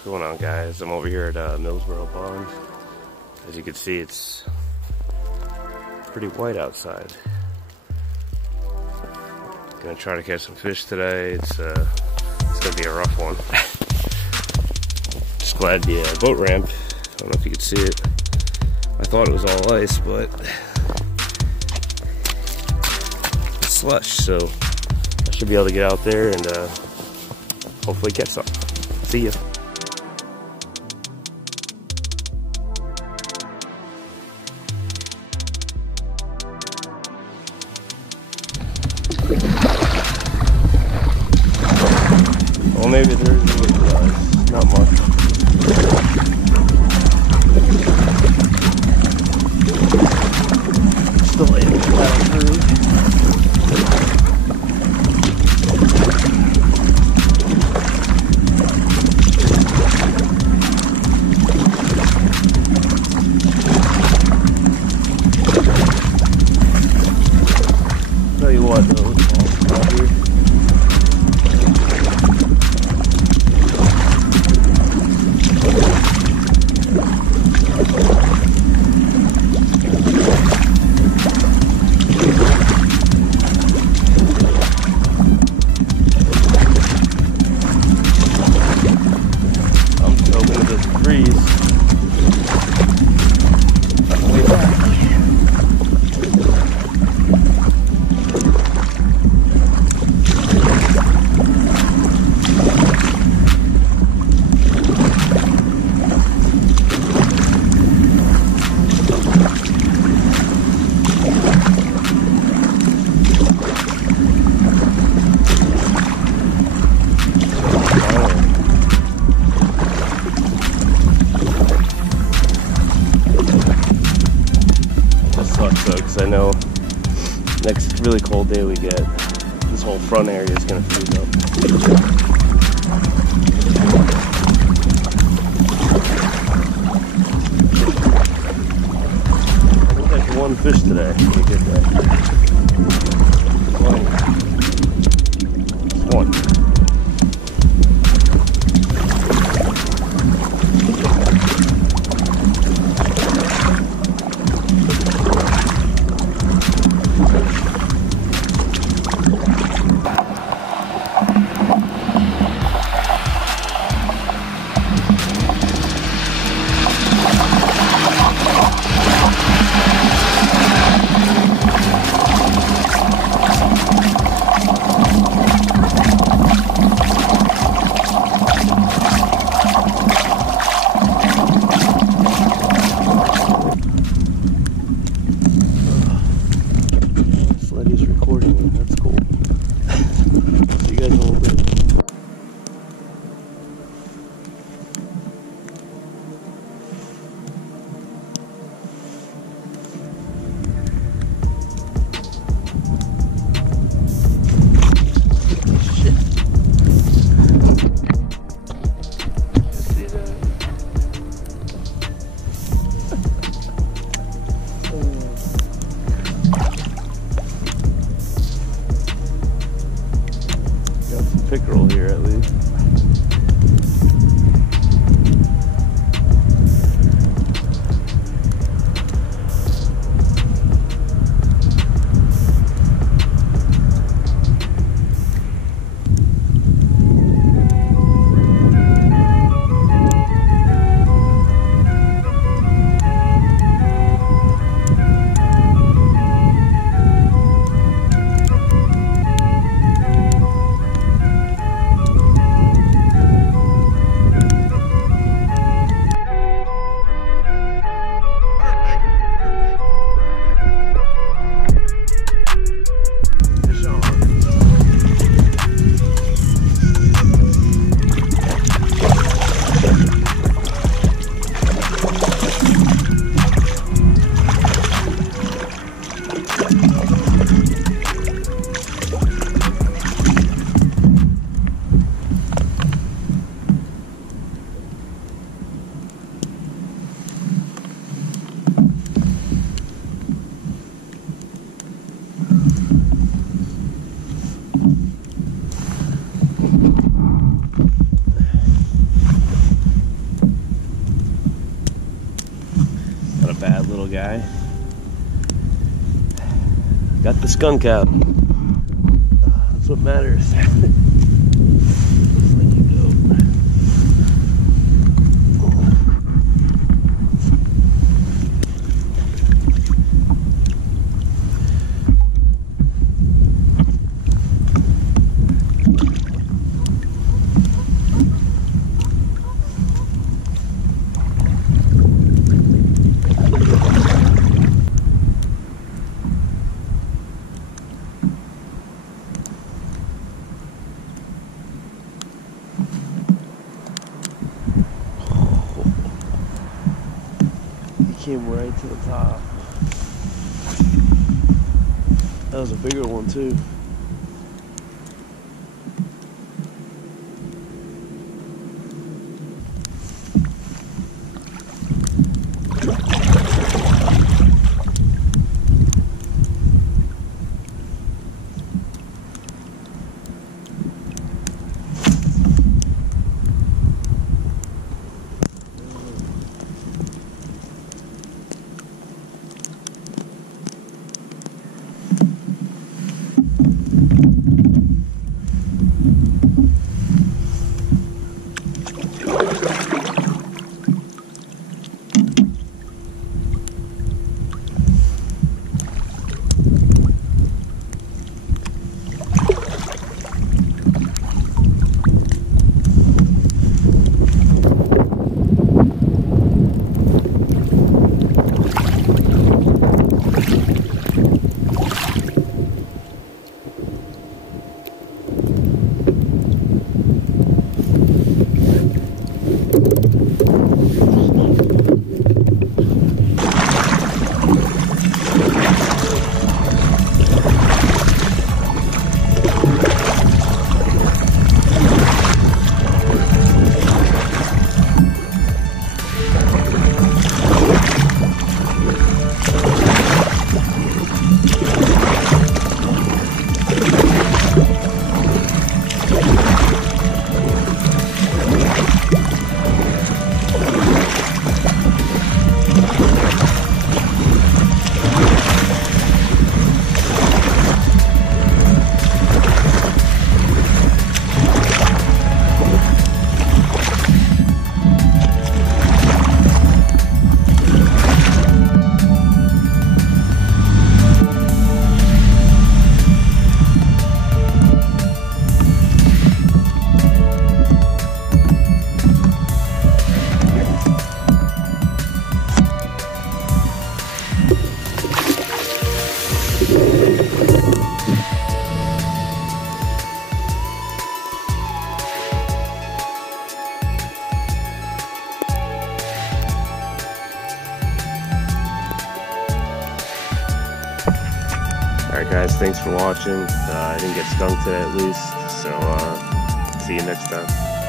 What's going on, guys? I'm over here at Millsboro Pond. As you can see, it's pretty white outside. Gonna try to catch some fish today. It's gonna be a rough one. Just glad the boat ramp, I don't know if you can see it. I thought it was all ice, but it's slush, so I should be able to get out there and hopefully catch something. See ya. Well, maybe there's a little guys, not much. Still able to paddle through. Tell you what, though, it's all out here. I know next really cold day we get, this whole front area is going to freeze up. I think I one fish today. Let me get that. One. Pickerel here at least. Got the skunk out. That's what matters. Let's let you go. Came right to the top. That was a bigger one too. Alright guys, thanks for watching. I didn't get skunked today at least, so see you next time.